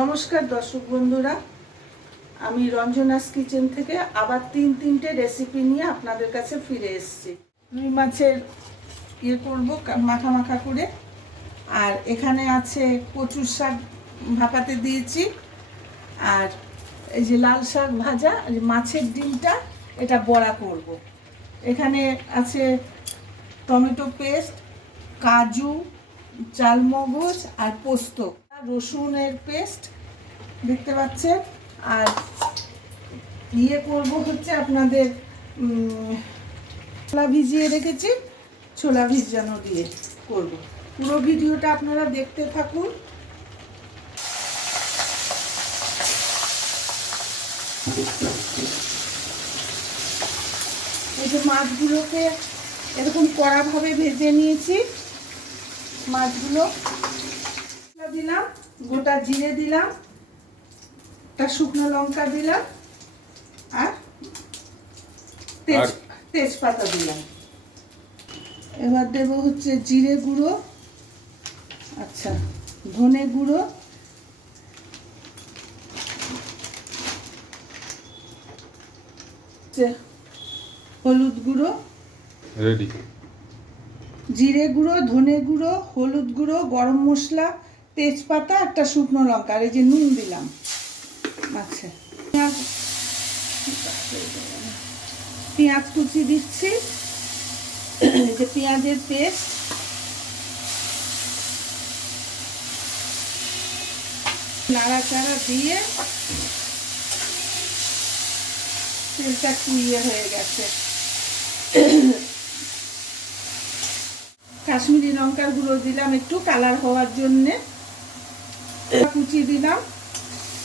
নমস্কার দর্শক বন্ধুরা, আমি রঞ্জনাস কিচেন থেকে আবার তিনটে রেসিপি নিয়ে আপনাদের কাছে ফিরে এসেছি। রুই মাছের করব মাখা মাখা করে, আর এখানে আছে কচুর শাক ভাপাতে দিয়েছি, আর এই যে লাল শাক ভাজা, মাছের ডিমটা এটা বড়া করব। এখানে আছে টমেটো পেস্ট, কাজু, চালমগজ আর পোস্ত, রসুনের পেস্ট দেখতে পাচ্ছেন। আর করব হচ্ছে আপনাদের ছোলা ভিজিয়ে রেখেছি, ছোলা ভিজানো দিয়ে করব। পুরো ভিডিওটা আপনারা দেখতে থাকুন। এই যে মাছগুলোকে এরকম কড়াভাবে ভেজে নিয়েছি। মাছগুলো দিলাম, গোটা জিরে দিলাম, একটা শুকনো লঙ্কা দিলাম, আর তেজপাতা দিলাম। এবার দেব হচ্ছে জিরে গুঁড়ো, আচ্ছা ধনে গুঁড়ো, হলুদ গুঁড়ো, রেডি। জিরে গুঁড়ো, ধনে গুঁড়ো, হলুদ গুঁড়ো, গরম মশলা, তেজপাতা, একটা শুকনো লঙ্কা, আর এই যে নুন দিলাম। আচ্ছা, পেঁয়াজ কুচি দিচ্ছি, এই যে পেঁয়াজের পেস্ট, নাড়াচাড়া দিয়ে তেলটা একটু হয়ে গেছে। কাশ্মীরি লঙ্কার গুঁড়ো দিলাম একটু কালার হওয়ার জন্যে, কুচি দিলাম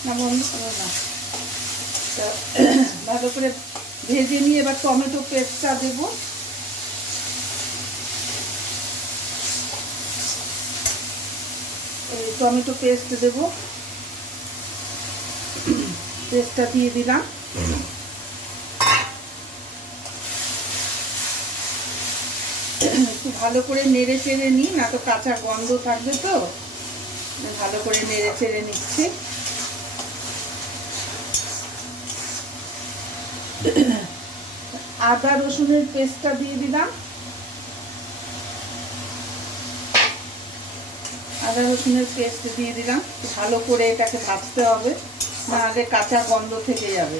না বন্ধ করো না। ভালো করে ভেজে নিয়ে এবার টমেটো পেস্টটা দেব। টমেটো পেস্ট দেব, পেস্টটা দিয়ে দিলাম। একটু ভালো করে নেড়ে চেড়ে নিই, না তো কাঁচা গন্ধ থাকবে, তো ভালো করে নেড়ে চেড়ে নিচ্ছি। আদা রসুনের পেস্টটা দিয়ে দিলাম, আদা রসুনের পেস্ট দিয়ে দিলাম। ভালো করে এটাকে ভাজতে হবে, নাহলে কাঁচা গন্ধ থেকে যাবে।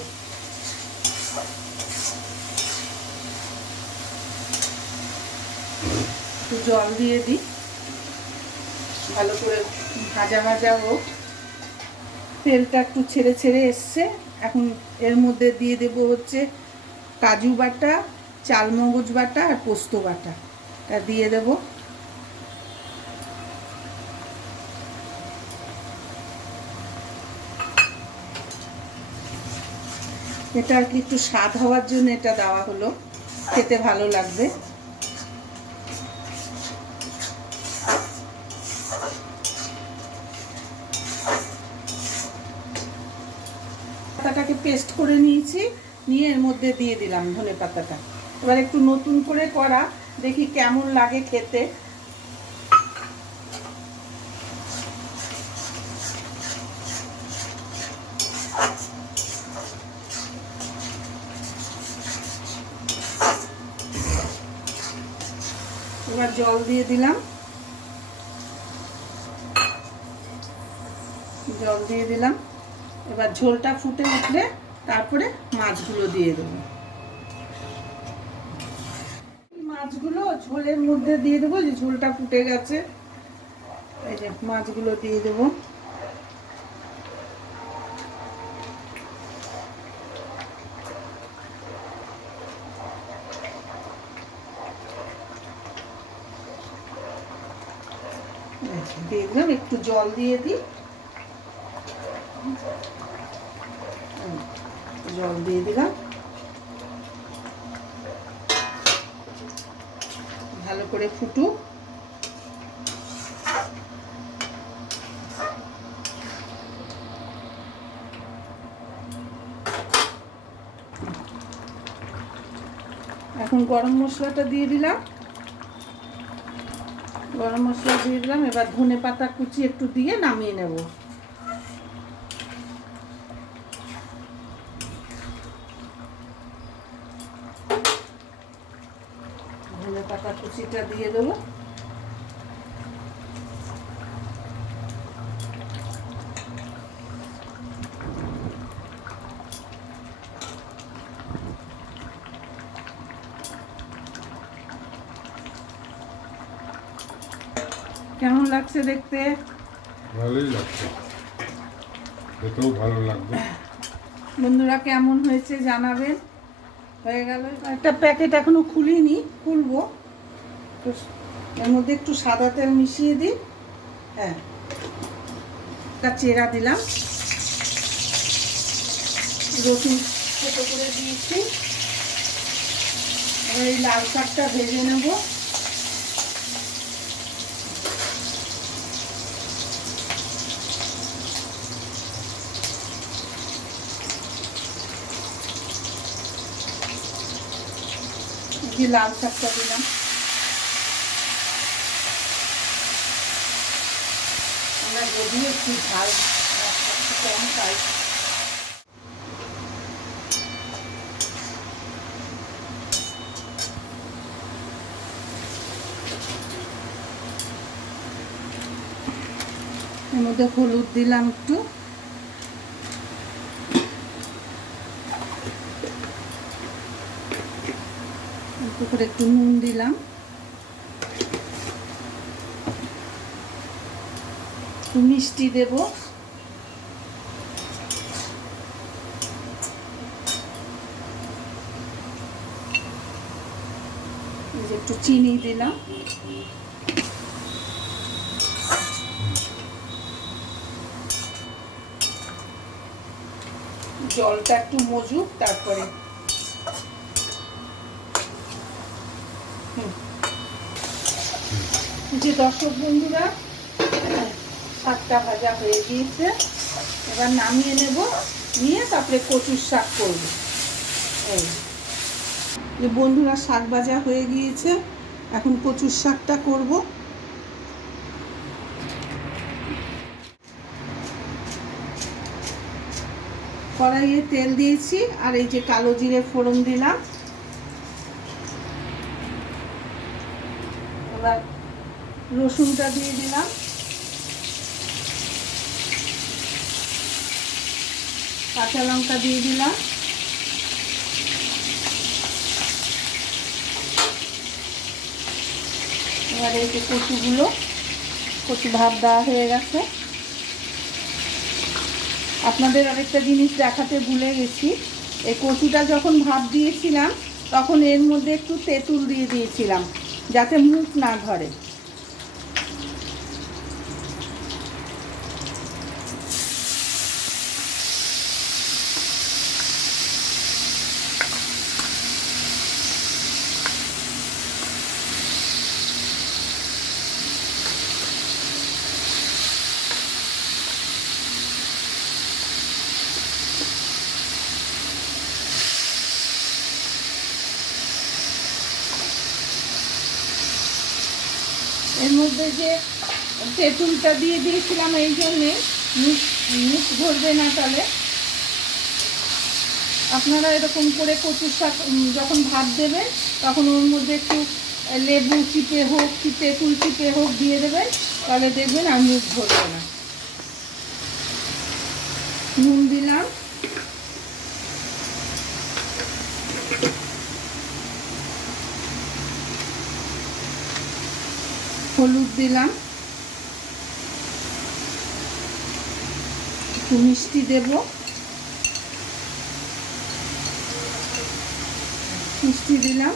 একটু জল দিয়ে দিই, ভালো করে ভাজা ভাজা হোক। তেলটা একটু ছেড়ে ছেড়ে এসছে। এখন এর মধ্যে দিয়ে দেব হচ্ছে কাজু বাটা, চালমগজ বাটা আর পোস্ত বাটা, এটা দিয়ে দেব। এটা আর কি একটু স্বাদ হওয়ার জন্য এটা দেওয়া হলো, খেতে ভালো লাগবে। পাতাটাকে পেস্ট করে নিয়েছি, নিয়ে এর মধ্যে দিয়ে দিলাম ধনে পাতাটা। এবার একটু নতুন করে করা, দেখি কেমন লাগে খেতে। এবার জল দিয়ে দিলাম, জল দিয়ে দিলাম। এবার ঝোলটা ফুটে উঠলে তারপরে মাছগুলো দিয়ে দেব। মাছগুলো ঝোলের মধ্যে দিয়ে দেবো, যে ঝোলটা ফুটে গেছে। এই যে মাছগুলো দিয়ে দেবো। দিয়ে দিলাম, একটু জল দিয়ে দিই, জল দিয়ে দিলাম। ভালো করে ফুটুক। এখন গরম মশলাটা দিয়ে দিলাম, গরম মশলা দিয়ে দিলাম। এবার ধনে পাতা কুচি একটু দিয়ে নামিয়ে নেব। ডাটা কুচিটা দিয়ে দেবো। কেমন লাগছে দেখতে? ভালোই লাগছে, খেতেও ভালো লাগবে। বন্ধুরা কেমন হয়েছে জানাবেন। হয়ে গেল। একটা প্যাকেট এখনো খুলিনি, খুলবো। তো এর মধ্যে একটু সাদা তেল মিশিয়ে দিই। হ্যাঁ, একটা চেরা দিলাম, রসুন ছোটো করে দিয়েছি। এবার এই লাল শাকটা ভেজে নেব। লাল শাকটা দিলাম। আমরা যদিও একটু ঝাল কম খাই। এর মধ্যে হলুদ দিলাম একটু, করে একটু নুন দিলাম, একটু মিষ্টি দেব, একটু চিনি দিলাম। জলটা একটু মজুক, তারপরে যে দর্শক বন্ধুরা, শাকটা ভাজা হয়ে গিয়েছে। এবার নামিয়ে নেব, নিয়ে তারপরে কচুর শাক করব। এই যে বন্ধুরা, শাক ভাজা হয়ে গিয়েছে, এখন কচুর শাকটা করব। কড়াইয়ে তেল দিয়েছি, আর এই যে কালো জিরে ফোড়ন দিলাম। এবার রসুনটা দিয়ে দিলাম, কাঁচা লঙ্কা দিয়ে দিলাম, এবার এই যে কচু ভাত দেওয়া হয়ে গেছে। আপনাদের আরেকটা জিনিস দেখাতে ভুলে গেছি, এই কচুটা যখন ভাত দিয়েছিলাম তখন এর মধ্যে একটু তেঁতুল দিয়ে দিয়েছিলাম, যাতে মুখ না ধরে। এর মধ্যে যে তেঁতুলটা দিয়ে দিয়েছিলাম, এই জন্যে মুখ ধরবে না। তাহলে আপনারা এরকম করে কচুর শাক যখন ভাত দেবেন, তখন ওর মধ্যে একটু লেবু চিপে হোক কি তেঁতুল চিপে হোক দিয়ে দেবেন, তাহলে দেখবেন আর মুখ ধরবে না। নুন দিলাম, হলুদ দিলাম, একটু মিষ্টি দেব, মিষ্টি দিলাম।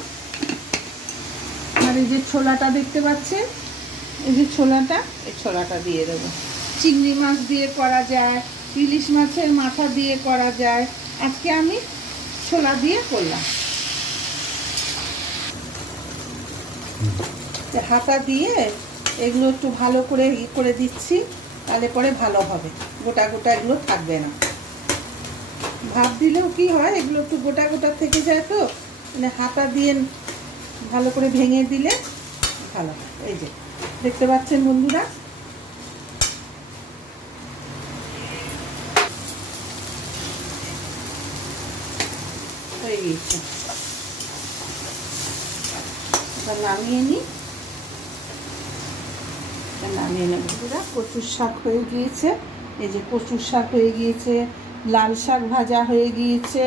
আর এই যে ছোলাটা দেখতে পাচ্ছেন, এই যে ছোলাটা, এই ছোলাটা দিয়ে দেবো। চিংড়ি মাছ দিয়ে করা যায়, ইলিশ মাছের মাথা দিয়ে করা যায়, আজকে আমি ছোলা দিয়ে করলাম। হাতা দিয়ে এগুলো একটু ভালো করে করে দিচ্ছি, তাহলে পরে ভালো হবে, গোটা গোটা এগুলো থাকবে না। ভাত দিলেও কি হয়, এগুলো একটু গোটা গোটা থেকে যায়, তো মানে হাতা দিয়ে ভালো করে ভেঙে দিলে ভালো হয়। এই যে দেখতে পাচ্ছেন বন্ধুরা, হয়ে গিয়েছে। এবার নামিয়ে নিই। নামিয়ে নেব। কচুর শাক হয়ে গিয়েছে, এই যে কচুর শাক হয়ে গিয়েছে, লাল শাক ভাজা হয়ে গিয়েছে,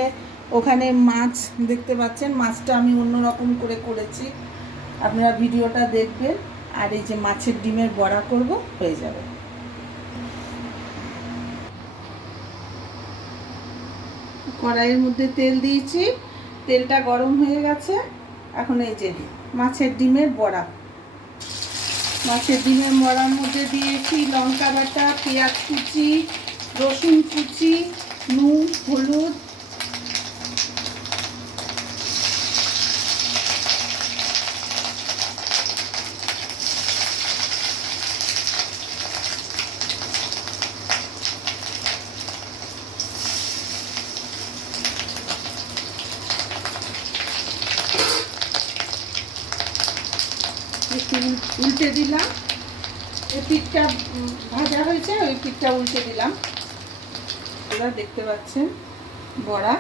ওখানে মাছ দেখতে পাচ্ছেন, মাছটা আমি অন্যরকম করে করেছি, আপনারা ভিডিওটা দেখবেন। আর এই যে মাছের ডিমের বড়া করব, হয়ে যাবে। কড়াইয়ের মধ্যে তেল দিয়েছি, তেলটা গরম হয়ে গেছে। এখন এই যে মাছের ডিমের বড়া, মাছের ডিমের বড়ার মধ্যে দিয়েছি লঙ্কা বাটা, পেঁয়াজ কুচি, রসুন কুচি, নুন, হলুদ, একটু উল্টে দিলাম। এই পিঠটা ভাজা হয়েছে, ওই পিঠটা উল্টে দিলাম। এবার দেখতে পাচ্ছেন বড়া।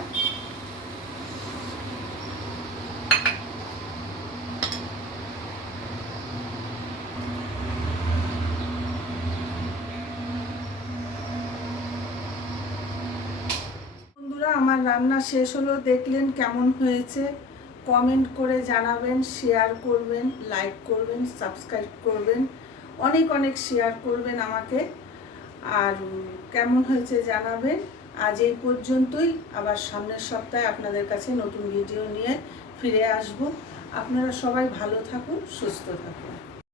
বন্ধুরা, আমার রান্না শেষ হলো, দেখলেন কেমন হয়েছে, কমেন্ট করে জানাবেন, শেয়ার করবেন, লাইক করবেন, সাবস্ক্রাইব করবেন, অনেক অনেক শেয়ার করবেন আমাকে। আর কেমন হয়েছে জানাবেন। আজ এই পর্যন্তই, আবার সামনের সপ্তাহে আপনাদের কাছে নতুন ভিডিও নিয়ে ফিরে আসব। আপনারা সবাই ভালো থাকুন, সুস্থ থাকুন।